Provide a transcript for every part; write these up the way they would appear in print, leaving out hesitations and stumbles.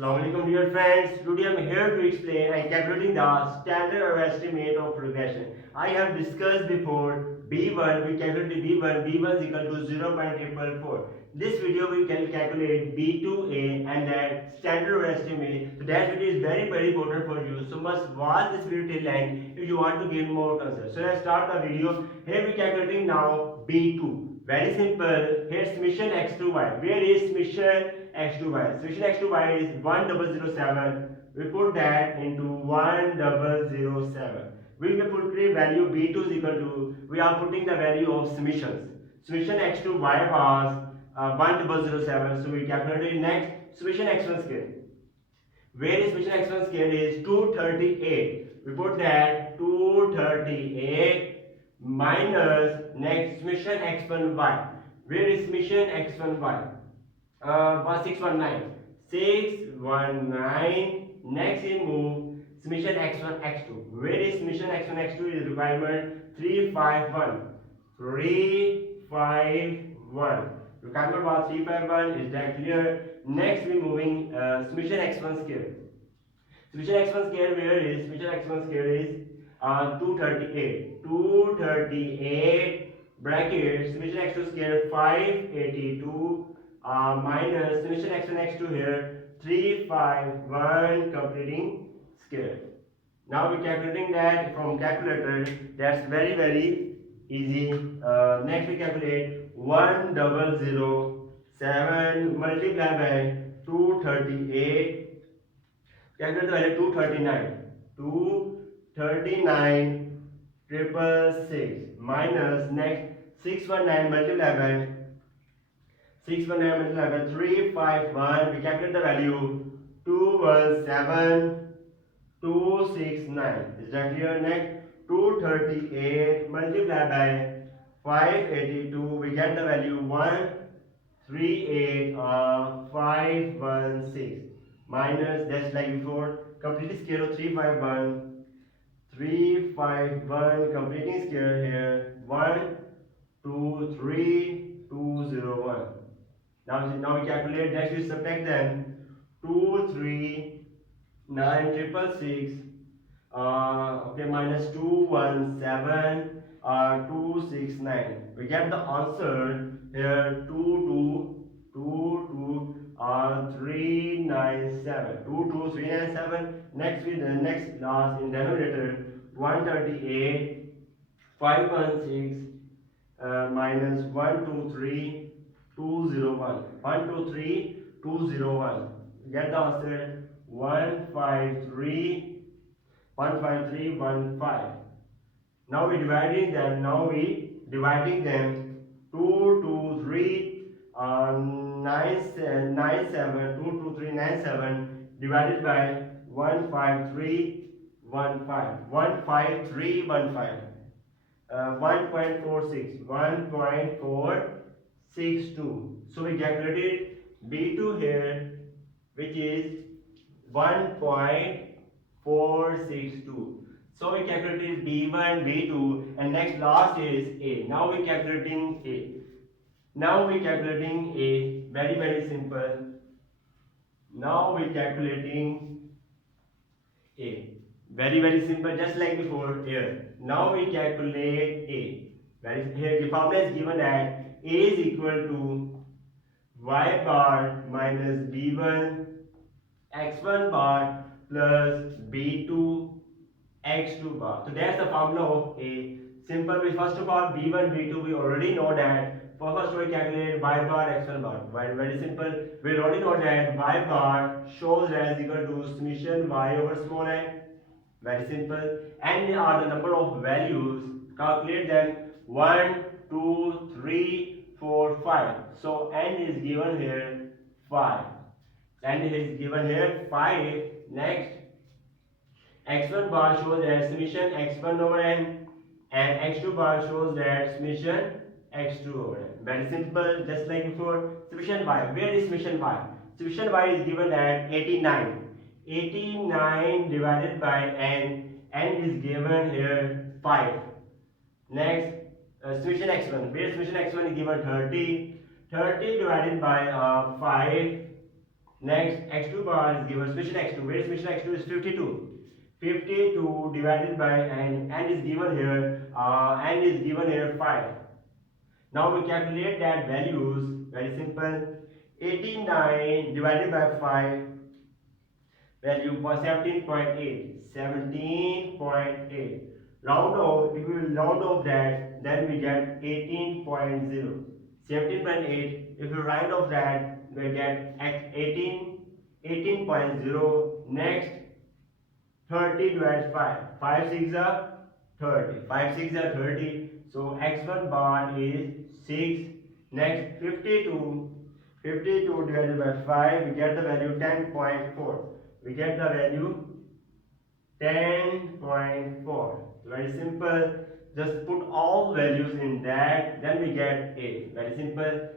Assalamualaikum dear friends. Today I am here to explain and calculating the standard error estimate of regression. I have discussed before B1, we calculated B1 is equal to 0.444. This video we can calculate B2A and that standard error estimate. So that video is very important for you. So must watch this video till end if you want to gain more concepts. So let's start the video. Here we calculating now B2. Very simple. Here summation x to y. Where is summation x to y? Summation x to y is 1007. We put that into 1007. We will put the value b2 is equal to. We are putting the value of summations. Summation x to y was 1007. So we calculated next summation x1 square. Where is summation x1 square is 238. We put that 238 minus next summation x1 y. Where is summation x1 y? Was 619. 619. Next we move summation x1 x2. Where is summation x1 x2 is requirement 351. 351. Requirement was 351. Is that clear? Next we moving summation x1 square. Summation x1 square where is summation x1 square is 238. 238 bracket summation x2 square 582 minus summation x1 x2 here 351 completing square. Now we calculating that from calculator. That's very easy. Next we calculate 1007 multiplied by 238. Calculate the value 239. 239 666 minus next 619 multiplied by 619 multiplied by 351. We calculate the value 217269. Is that clear? Next 238 multiplied by 582. We get the value 138516 minus that's like before completely square of 351 completing square here 123201. Now we calculate that we subtract them 239 okay minus 217 269. We get the answer here 22397. Next with the next last in denominator 138 516 minus 123201. 123201. Get the answer 15315. Now we dividing them. 22397 divided by 15315. 1.42. So we calculated B2 here, which is 1.462. So we calculated B1, B2, and next last is A. Now we calculating A. Very simple. Now we calculating A. Very simple, just like before here. Now we calculate A. Here the formula is given that A is equal to y bar minus B1 x1 bar plus B2 x2 bar. So that's the formula of A. Simple. First of all, B1, B2 we already know that. First we calculate y bar x1 bar. Very simple. We already know that y bar shows as equal to summation y over small n. Very simple. N are the number of values. Calculate them 1, 2, 3, 4, 5. So n is given here 5. N is given here 5. Next, x1 bar shows that summation x1 over n, and x2 bar shows that summation x2 over n. Very simple, just like before. Summation y. Where is summation y? Summation y is given at 89. 89 divided by n is given here 5. Next, summation x1. Where summation x1 is given 30. 30 divided by 5 Next, x2 bar is given special x2. Where is special x2 is 52. 52 divided by n is given here. N is given here 5. Now we calculate that values. Very simple. 89 divided by 5. Value for 17.8. 17.8. Round off. If we will round off that, then we get 18.0. 17.8. If we round off that, we get 18.0. Next, 30 divided 5. 5 6 are 30. 5 6 are 30. So x1 bar is 6. Next, 52. 52 divided by 5. We get the value 10.4. We get the value 10.4. Very simple. Just put all values in that. Then we get A. Very simple.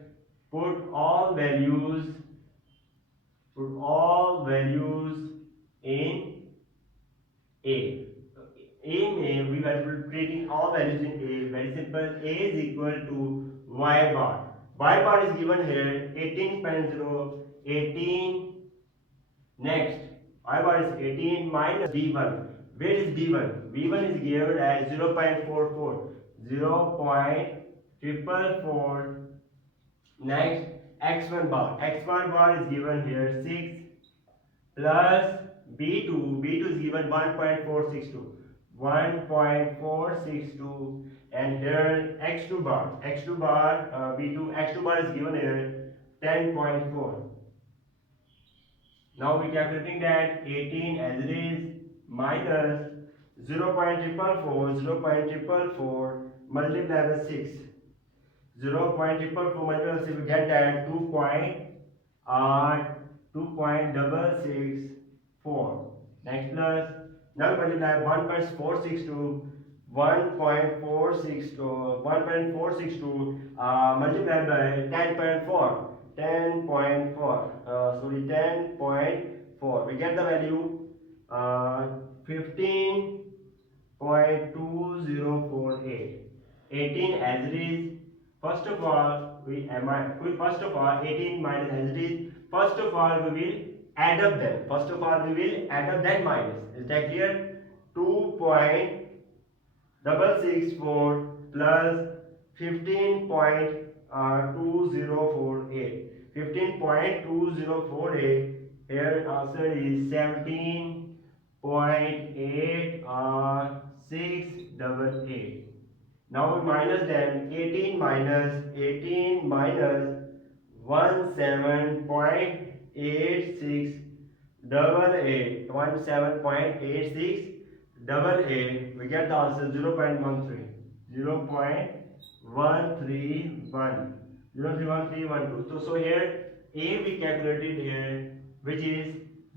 Put all values. Put all values in A. A we are creating all values in A. Very simple. A is equal to y bar. Y bar is given here 18.0. 18. Next, y bar is 18 minus b1. Where is b1? b1 is given as 0.44. 0.444. Next, x1 bar. x1 bar is given here 6 plus b2. b2 is given 1.462. 1.462. And here x2 bar. x2 bar, b2, x2 bar is given here 10.4. Now we calculating that 18 as it is minus 0.444 multiplied by 6. 0.444 multiplied by 6, we get that 2.664. Next plus, now multiply 1.462. 1.462 multiplied by 10.4. 10.4. Sorry, 10.4. We get the value 15.2048. 18 as it is. First of all, 18 minus as it is. First of all, we will add up them. First of all, we will add up that minus. Is that clear? 2.664 plus 15.2048. 15.2048. Here answer is 17.8688. Now we minus them. 18 minus 17.8688. 17.8688. We get the answer 0.13. 0.131. 0.1312. So here A we calculated here, which is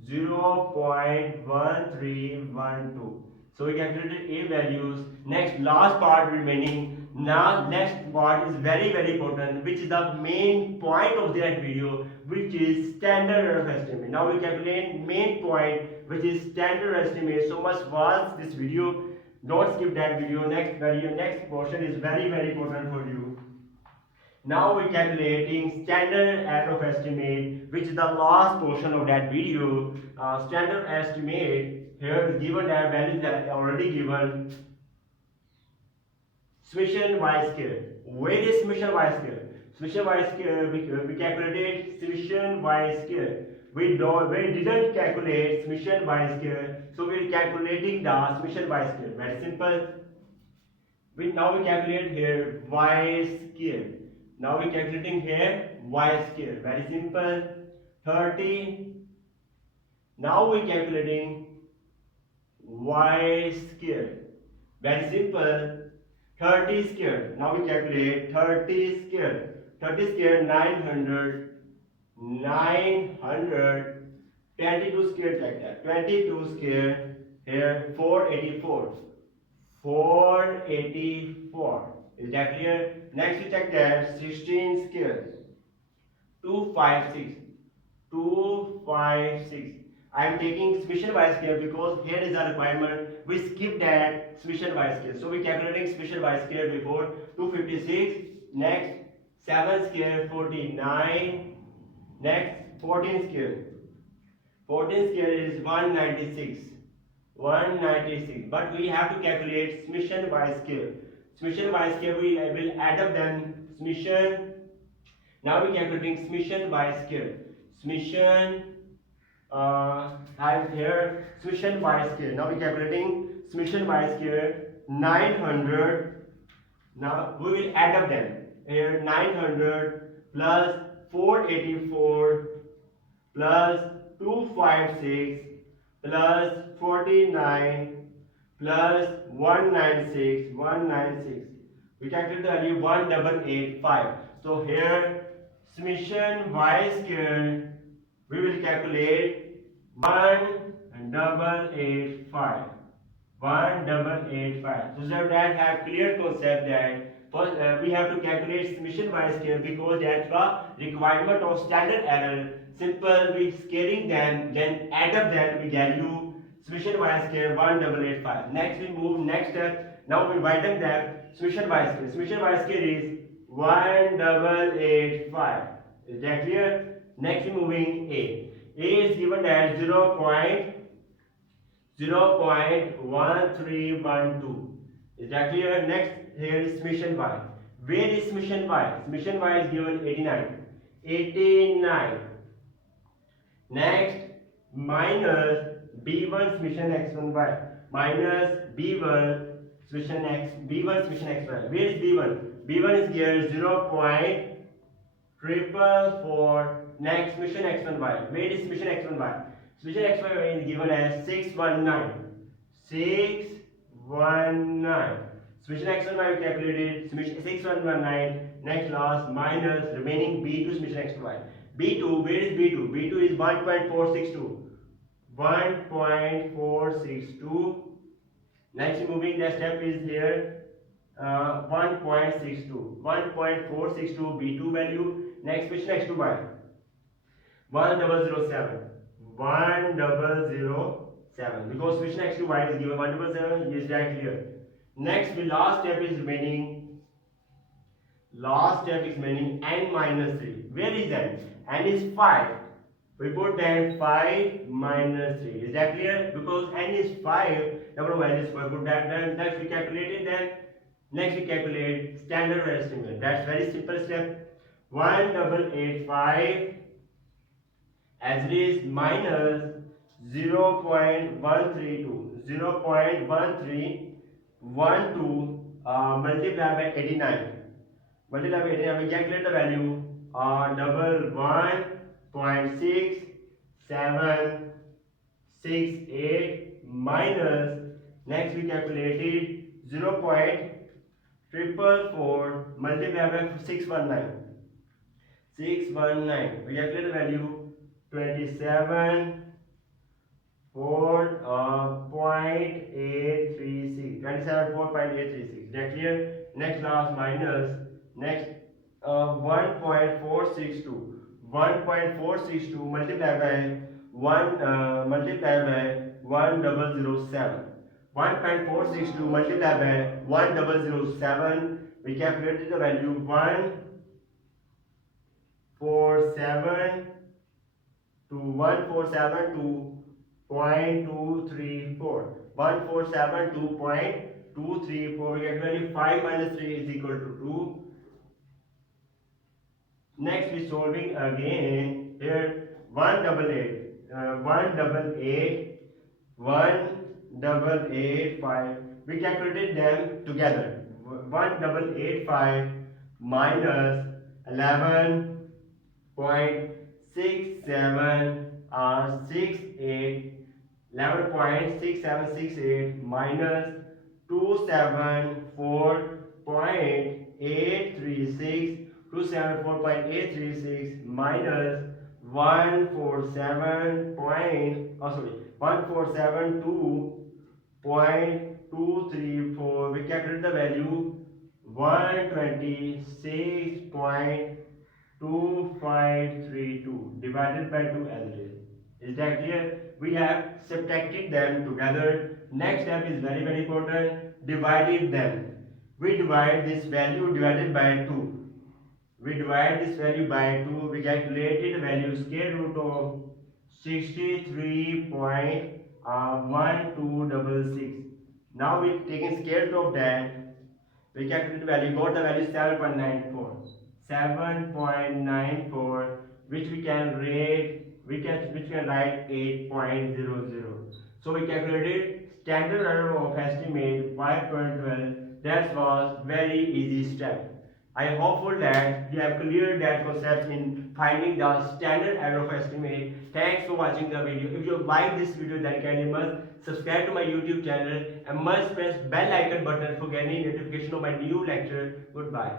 0.1312. So we calculated A values. Next, last part remaining. Now next part is very important, which is the main point of that video, which is standard error of estimate. Now we calculate main point, which is standard estimate. So much was this video. Don't skip that video. Next portion is very important for you. Now we calculating standard error of estimate, which is the last portion of that video. Standard estimate. Here is given that values that are already given. Summation y-square. Where is summation y-square? Summation y-square, we calculated summation y-square. We didn't calculate summation y-square, so we are calculating the summation y-square. Very simple. Now we calculate here y-square. Now we calculating here y-square. Very simple. 30. Now we calculating y-square. Very simple. 30 square. Now we calculate 30 square. 30 square 900. 22 square like that. 22 square here 484. 484. Is that clear? Next we check that 16 square. 256. 256. I am taking summation y-square because here is a requirement. We skip that summation y-square. So we calculating summation y-square before 256. Next 7 square 49. Next 14 square 14 square is 196. 196. But we have to calculate summation y square. Summation y square, we will add up them. Summation. Now we calculating summation y square. Summation. I have here summation y square. Now we calculating summation y square 900. Now we will add up them. Here 900 plus 484 plus 256 plus 49 plus 196. We calculate the value 1885. So here summation y square we will calculate 1885. 1885. So that have clear concept that first we have to calculate summation y square because that's the requirement of standard error. Simple, we scaling them, then add up them, we value summation y square 1885. Next we move next step. Now we widen that summation y square. Summation y square is 1885. Is that clear? Next we moving A. A is given as 0.1312. Is that clear? Next here is summation y. Where is summation y? Summation y is given 89. 89. Next minus b1 summation x1y minus b1 summation xy. Where is b1? b1 is here 0.444. Next summation x1y. Where is summation x1y? Summation xy is given as 619. 619. Summation x1y we calculated. Summation 6119. Next last minus remaining b2 summation x1y. B2, where is B2? B2 is 1.462. 1.462. Next moving the step is here 1.62. 1.462 B2 value. Next summation x2y. 1007. 1007. Because summation x2y is given 1007. Is that clear? Next, the last step is remaining. Last step is remaining n minus 3. Where is n? N is 5. We put then 5 minus 3. Is that clear? Because n is 5, number of values 5. Put that then. Next we calculate it then. Next we calculate standard estimate. That's very simple step. 1885 as it is minus 0.132. 0.1312 multiplied by 89. Multiply by 89. We calculate the value. 1.6768 minus, next we calculated 0.444 multiplied by 619. 619. We calculate the value 27.836. 27.836. That clear? Next last minus. Next 1.462. 1.462 multiplied by 1007. 1.462 multiplied by 1007. We calculated the value 147 to 0.234. 147 to 0.234. We calculate 5 minus 3 is equal to 2. Next we solving again. Here 1885. We calculated them together. 1885 minus 11.6768 minus 274.836. 274.836 minus 147.234. We calculate the value 126.2532 divided by 2 as it is. Is that clear? We have subtracted them together. Next step is very important. Divided them. We divide this value divided by 2. We divide this value by 2. We calculated the value square root of 63.1266. Now we taking square root of that. We calculate the value. Got the value 7.94. 7.94, which we can rate. Which can write 8.00. So we calculated standard error of estimate 5.12. That was very easy step. I am hopeful that you have cleared that concept in finding the standard error of estimate. Thanks for watching the video. If you like this video, then kindly must subscribe to my YouTube channel and must press bell icon button for getting notification of my new lecture. Goodbye.